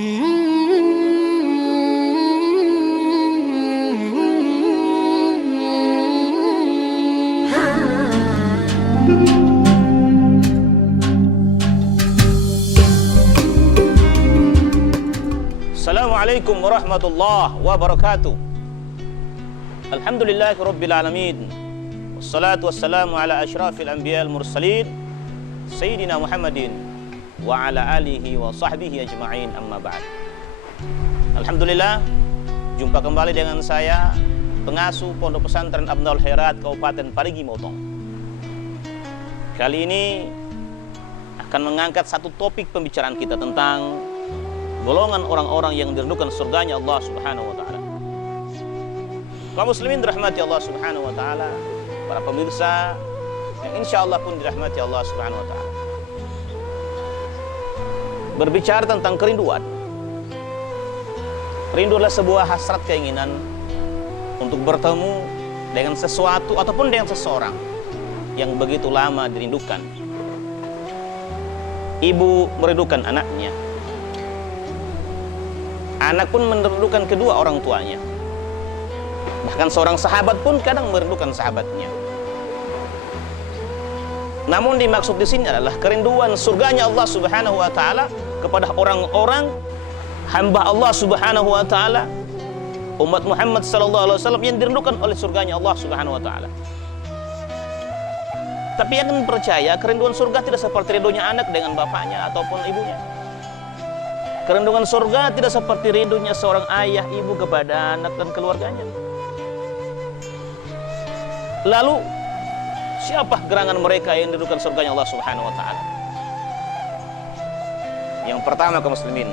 Assalamualaikum warahmatullahi wabarakatuh. Alhamdulillahi rabbil alamin. Wassalatu wassalamu ala asyrafil anbiya al mursalin Sayyidina Muhammadin wa ala alihi wa sahbihi ajma'in, amma ba'd. Alhamdulillah, jumpa kembali dengan saya, pengasuh Pondok Pesantren Abnul Khairat Kabupaten Parigi Motong. Kali ini akan mengangkat satu topik pembicaraan kita tentang golongan orang-orang yang dirindukan surganya Allah Subhanahu wa taala. Kaum muslimin dirahmati Allah Subhanahu wa taala, para pemirsa yang insyaallah pun dirahmati Allah Subhanahu wa taala. Berbicara tentang kerinduan. Rindu adalah sebuah hasrat keinginan untuk bertemu dengan sesuatu ataupun dengan seseorang yang begitu lama dirindukan. Ibu merindukan anaknya. Anak pun merindukan kedua orang tuanya. Bahkan seorang sahabat pun kadang merindukan sahabatnya. Namun dimaksud di sini adalah kerinduan surganya Allah Subhanahu wa taala kepada orang-orang hamba Allah Subhanahu wa taala, umat Muhammad sallallahu alaihi wasallam yang dirindukan oleh surganya Allah Subhanahu wa taala. Tapi yang percaya kerinduan surga tidak seperti rindunya anak dengan bapaknya ataupun ibunya. Kerinduan surga tidak seperti rindunya seorang ayah ibu kepada anak dan keluarganya. Lalu siapa gerangan mereka yang dirindukan surganya Allah Subhanahu wa taala? Yang pertama, kaum muslimin,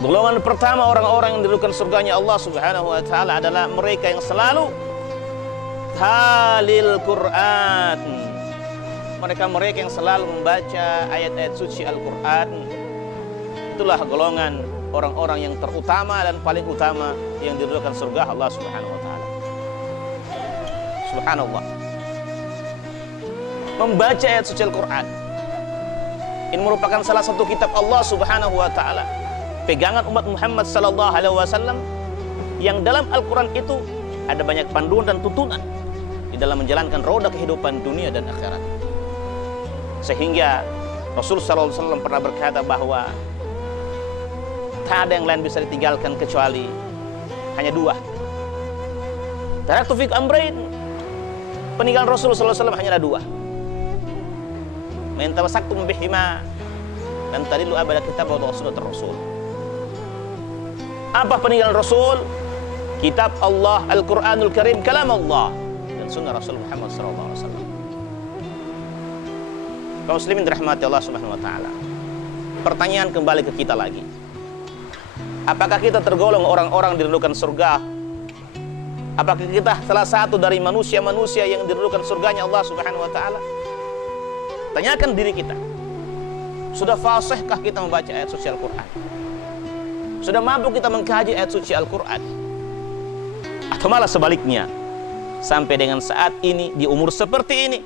golongan pertama orang-orang yang dirindukan surganya Allah Subhanahu wa taala adalah mereka yang selalu talil Quran. Mereka yang selalu membaca ayat-ayat suci Al-Quran. Itulah golongan orang-orang yang terutama dan paling utama yang dirindukan surga Allah Subhanahu wa taala. Subhanallah. Membaca ayat suci Al-Quran ini merupakan salah satu kitab Allah Subhanahu wa taala, pegangan umat Muhammad sallallahu alaihi wasallam, yang dalam Al-Quran itu ada banyak panduan dan tuntunan di dalam menjalankan roda kehidupan dunia dan akhirat. Sehingga Rasul sallallahu alaihi wasallam pernah berkata bahwa tak ada yang lain bisa ditinggalkan kecuali hanya dua. Taraktu fik amrayn. Peninggalan Rasul sallallahu alaihi wasallam hanya ada dua. Man tamassaktum bihima dan tadillu abada kitab wa sunnah Rasul. Apa peninggalan Rasul? Kitab Allah, Al-Quranul Karim, kalam Allah, dan sunnah Rasul Muhammad sallallahu alaihi wasallam. Kaum muslimin dirahmati Allah Subhanahu wa taala. Pertanyaan kembali ke kita lagi. Apakah kita tergolong orang-orang dirindukan surga? Apakah kita salah satu dari manusia-manusia yang dirindukan surganya Allah Subhanahu wa taala? Tanyakan diri kita. Sudah fasihkah kita membaca ayat suci Al-Quran? Sudah mampu kita mengkaji ayat suci Al-Quran? Atau malah sebaliknya, sampai dengan saat ini, di umur seperti ini,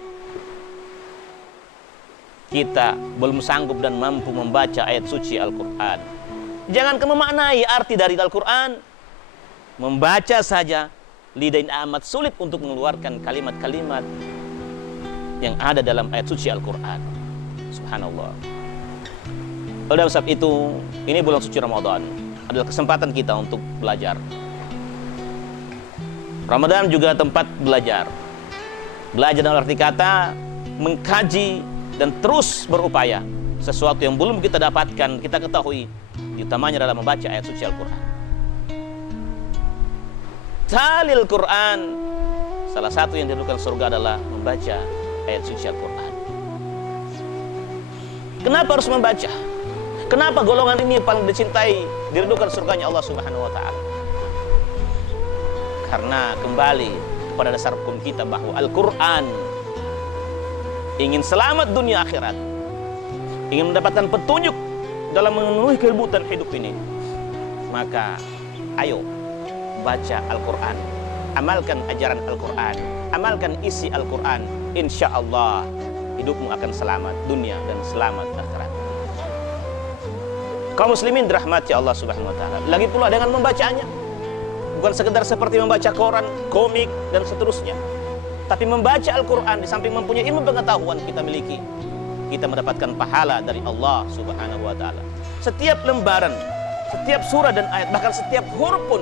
kita belum sanggup dan mampu membaca ayat suci Al-Quran. Jangan memaknai arti dari Al-Quran. Membaca saja, lidah amat sulit untuk mengeluarkan kalimat-kalimat yang ada dalam ayat suci Al-Quran. Subhanallah. Oleh sebab itu, ini bulan suci Ramadan adalah kesempatan kita untuk belajar. Ramadan juga tempat belajar. Belajar dalam arti kata mengkaji dan terus berupaya. Sesuatu yang belum kita dapatkan, kita ketahui, utamanya dalam membaca ayat suci Al-Quran. Talil Quran. Salah satu yang dirindukan surga adalah membaca ayat suci Al-Quran. Kenapa harus membaca? Kenapa golongan ini paling dicintai, dirindukan surganya Allah Subhanahu wa taala? Karena kembali kepada dasar hukum kita bahwa Al-Quran ingin selamat dunia akhirat, ingin mendapatkan petunjuk dalam memenuhi kehidupan hidup ini, maka ayo baca Al-Quran, amalkan ajaran Al-Quran, amalkan isi Al-Quran. Insya Allah hidupmu akan selamat dunia dan selamat akhirat. Kaum muslimin dirahmati Allah Subhanahu wa taala. Lagi pula dengan membacanya, bukan sekedar seperti membaca koran, komik dan seterusnya. Tapi membaca Al-Qur'an di samping mempunyai ilmu pengetahuan kita miliki, kita mendapatkan pahala dari Allah Subhanahu wa taala. Setiap lembaran, setiap surah dan ayat, bahkan setiap huruf pun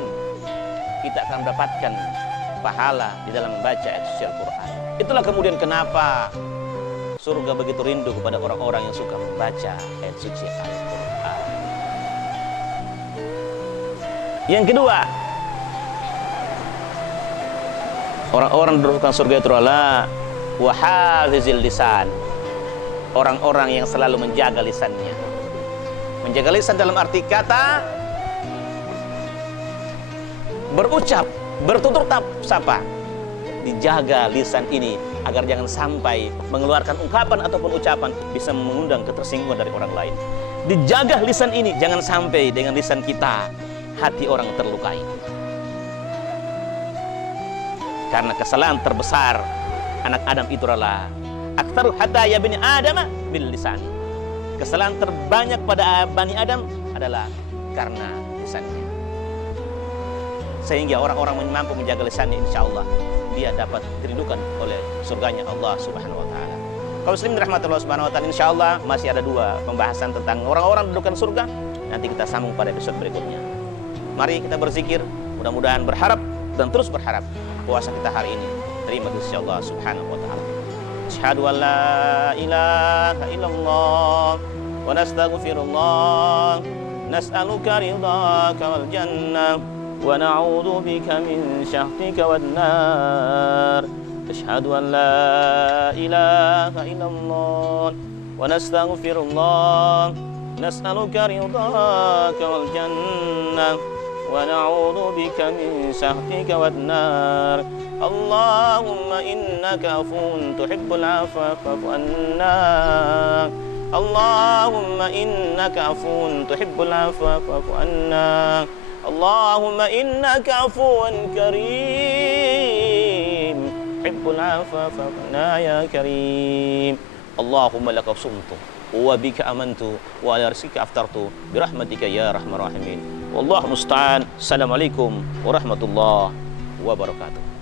kita akan mendapatkan pahala di dalam membaca ayat suci Al-Qur'an. Itulah kemudian kenapa surga begitu rindu kepada orang-orang yang suka membaca ayat suci Al-Qur'an. Yang kedua, orang-orang mendapatkan surga itu adalah wahafizil lisan, orang-orang yang selalu menjaga lisannya. Menjaga lisan dalam arti kata berucap, bertutur sapa. Dijaga lisan ini agar jangan sampai mengeluarkan ungkapan ataupun ucapan bisa mengundang ketersinggungan dari orang lain. Dijaga lisan ini, jangan sampai dengan lisan kita hati orang terlukai. Karena kesalahan terbesar anak Adam itu adalah aktsaru hataya bani Adam bil lisan. Kesalahan terbanyak pada Bani Adam adalah karena lisannya. Sehingga orang-orang yang mampu menjaga lisannya, insya Allah dia dapat dirindukan oleh surganya Allah Subhanahu wa taala. Kaum muslimin dirahmati Allah Subhanahu wa taala, insya Allah masih ada 2 pembahasan tentang orang-orang mendudukan surga. Nanti kita sambung pada episode berikutnya. Mari kita berzikir, mudah-mudahan berharap dan terus berharap puasa kita hari ini terima di sisi Allah Subhanahu wa taala. Asyhadu an la ilaha illallah wa nastaghfirullah nas'aluka ridhaka wal jannah wa na'udzu bika min syahtika wan nar. Asyhadu an la ilaha illallah wa nastaghfirullah nas'aluka ridhaka wal jannah wa na'udzu bika min syahtika wan nar. Allahumma innaka afuwun tuhibbul 'afwa fa'fu anna. Allahumma innaka afuwun tuhibbul 'afwa fa'fu anna. Allahumma innaka afuwun karim tuhibbul 'afwa fa'fu anna ya karim. Allahumma laka sumtu wa bika amantu wa ala rizqika aftartu bi rahmatika ya arhamar rahimin. Wallahu musta'an. Assalamualaikum warahmatullahi wabarakatuh.